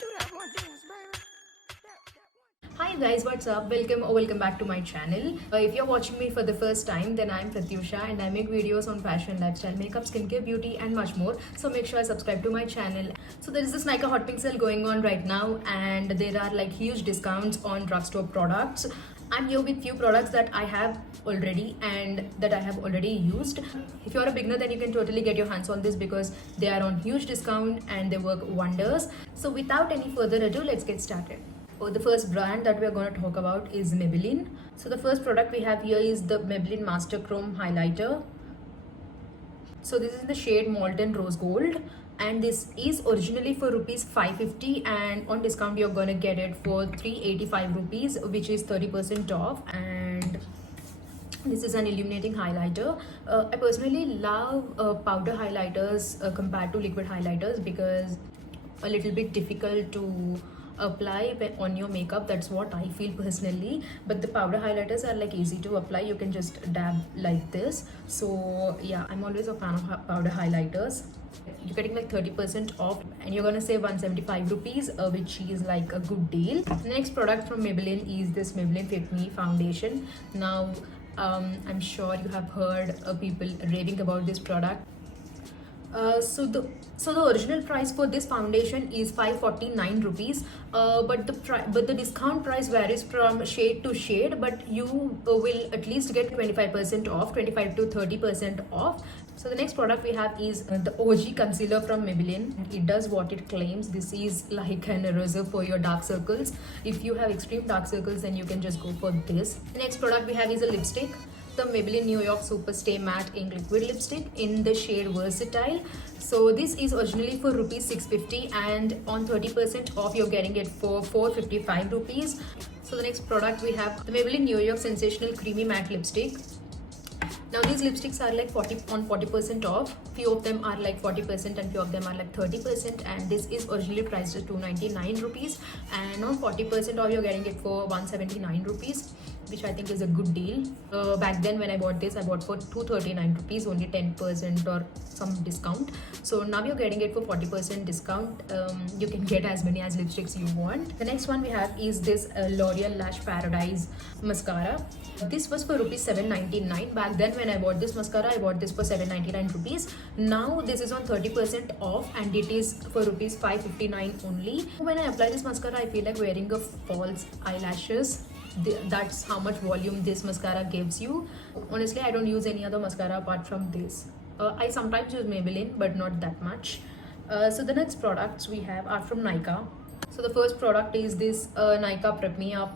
Do that one dance, baby. Hi guys, what's up? Welcome back to my channel. If you're watching me for the first time, then I'm Pratyusha and I make videos on fashion, lifestyle, makeup, skincare, beauty and much more. So make sure I subscribe to my channel. So there is this Nykaa Hot Pink sale going on right now and there are like huge discounts on drugstore products. I'm here with few products that I have already and that I have already used. If you're a beginner, then you can totally get your hands on this because they are on huge discount and they work wonders. So without any further ado, let's get started. The first brand that we're going to talk about is Maybelline. So the first product we have here is the Maybelline Master Chrome Highlighter. So this is in the shade Molten Rose Gold and this is originally for rupees 550 and on discount you're gonna get it for 385 rupees, which is 30% off. And this is an illuminating highlighter. I personally love powder highlighters compared to liquid highlighters because a little bit difficult to apply on your makeup. That's what I feel personally, but the powder highlighters are like easy to apply. You can just dab like this. So yeah, I'm always a fan of powder highlighters. You're getting like 30% off and you're gonna save 175 rupees, which is like a good deal. The next product from Maybelline is this Maybelline Fit Me foundation. Now I'm sure you have heard people raving about this product. So the original price for this foundation is 549 rupees, but the discount price varies from shade to shade, but you will at least get 25% off, 25 to 30% off. So the next product we have is the OG concealer from Maybelline. It does what it claims. This is like an eraser for your dark circles. If you have extreme dark circles, then you can just go for this. The next product we have is a lipstick, the Maybelline New York Super Stay Matte Ink Liquid Lipstick in the shade Versatile. So this is originally for rupees 650 and on 30% off you're getting it for 455 rupees. So the next product we have the Maybelline New York Sensational Creamy Matte Lipstick. Now these lipsticks are like 40% off. Few of them are like 40% and few of them are like 30%, and this is originally priced at 299 rupees and on 40% off you're getting it for 179 rupees, which I think is a good deal. Back then when I bought this, I bought for 239 rupees, only 10% or some discount. So now you're getting it for 40% discount. You can get as many as lipsticks you want. The next one we have is this L'Oreal Lash Paradise mascara. This was for rupees 799. Back then when I bought this mascara, I bought this for 799 rupees. Now this is on 30% off and it is for rupees 559 only. When I apply this mascara, I feel like wearing a false eyelashes. That's how much volume this mascara gives you. Honestly, I don't use any other mascara apart from this. I sometimes use Maybelline, but not that much. So the next products we have are from Nykaa. So the first product is this Nykaa Prep Me Up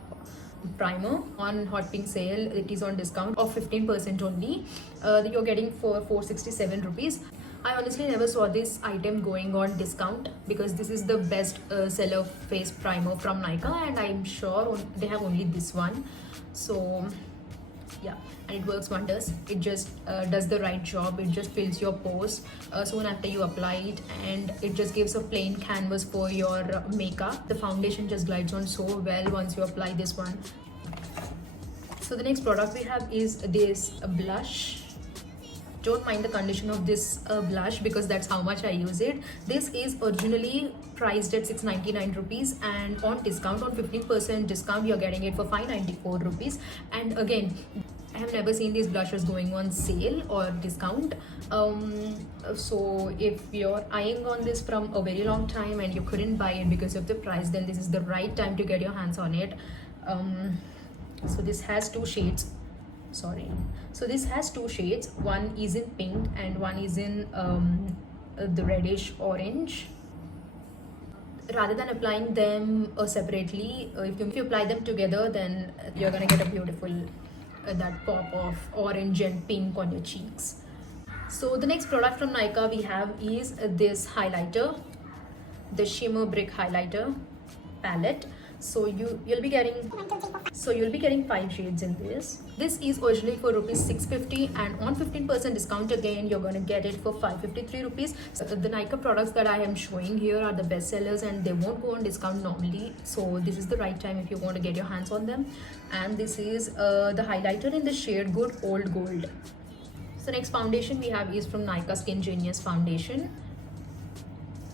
primer on Hot Pink sale. It is on discount of 15% only. You're getting for 467 rupees. I honestly never saw this item going on discount because this is the best seller face primer from Nykaa and I'm sure they have only this one. So yeah, and it works wonders. It just does the right job. It just fills your pores soon after you apply it and it just gives a plain canvas for your makeup. The foundation just glides on so well once you apply this one. So the next product we have is this blush. Don't mind the condition of this blush because that's how much I use it. This is originally priced at 699 rupees and on discount, on 15% discount, you're getting it for 594 rupees. And again, I have never seen these blushes going on sale or discount. So if you're eyeing on this from a very long time and you couldn't buy it because of the price, then this is the right time to get your hands on it. So this has two shades. So this has two shades. One is in pink and one is in the reddish orange. Rather than applying them separately, if you apply them together, then you're gonna get a beautiful that pop of orange and pink on your cheeks. So the next product from Nykaa we have is this highlighter, the Shimmer Brick Highlighter palette. So you'll be getting 5 shades in this. This is originally for rupees 650 and on 15% discount again you're going to get it for 553 rupees. So the Nykaa products that I am showing here are the best sellers and they won't go on discount normally. So this is the right time if you want to get your hands on them. And this is the highlighter in the shade Good Old Gold. So next foundation we have is from Nykaa Skin Genius foundation.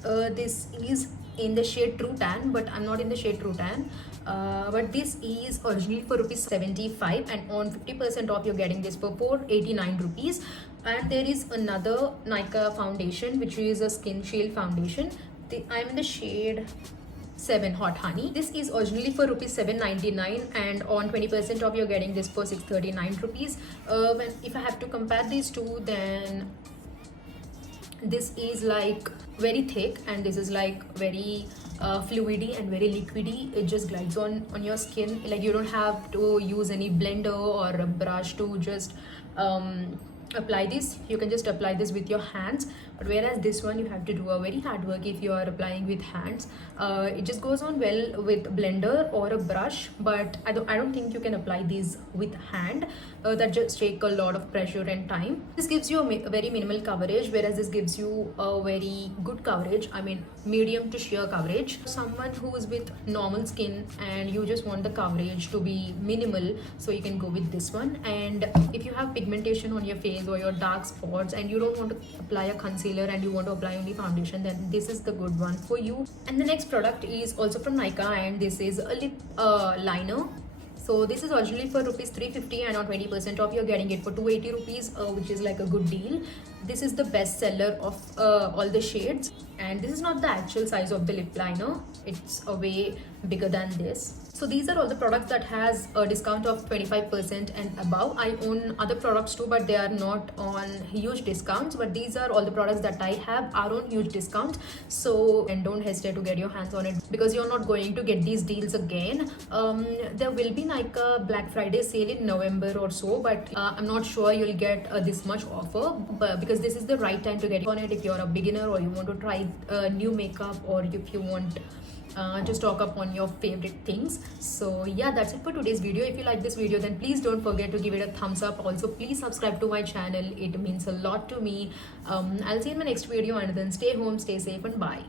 This is in the shade True Tan, but I'm not in the shade True Tan. But this is originally for rupees 75, and on 50% off you're getting this for 489 rupees. And there is another Nykaa foundation, which is a Skin Shield foundation. I'm in the shade 7 Hot Honey. This is originally for rupees 799, and on 20% off you're getting this for 639 rupees. If I have to compare these two, then this is like very thick and this is like very fluidy and very liquidy. It just glides on your skin, like you don't have to use any blender or a brush to just apply this. You can just apply this with your hands, but whereas this one you have to do a very hard work if you are applying with hands. It just goes on well with blender or a brush, but I don't think you can apply these with hand. That just take a lot of pressure and time. This gives you a very minimal coverage, whereas this gives you a very good coverage. I mean medium to sheer coverage. Someone who is with normal skin and you just want the coverage to be minimal, so you can go with this one. And if you have pigmentation on your face or your dark spots and you don't want to apply a concealer and you want to apply only foundation, then this is the good one for you. And the next product is also from Nykaa, and this is a lip liner. So this is originally for rupees 350, and on 20% off you're getting it for 280 rupees, which is like a good deal. This is the best seller of all the shades, and this is not the actual size of the lip liner. It's a way bigger than this. So these are all the products that has a discount of 25% and above. I own other products too, but they are not on huge discounts. But these are all the products that I have are on huge discounts. So, and don't hesitate to get your hands on it, because you're not going to get these deals again. There will be like a Black Friday sale in November or so, but I'm not sure you'll get this much offer. But because this is the right time to get on it if you're a beginner or you want to try new makeup, or if you want to stock up on your favorite things. So yeah, that's it for today's video. If you like this video, then please don't forget to give it a thumbs up. Also, please subscribe to my channel. It means a lot to me. I'll see you in my next video, and then stay home, stay safe, and bye.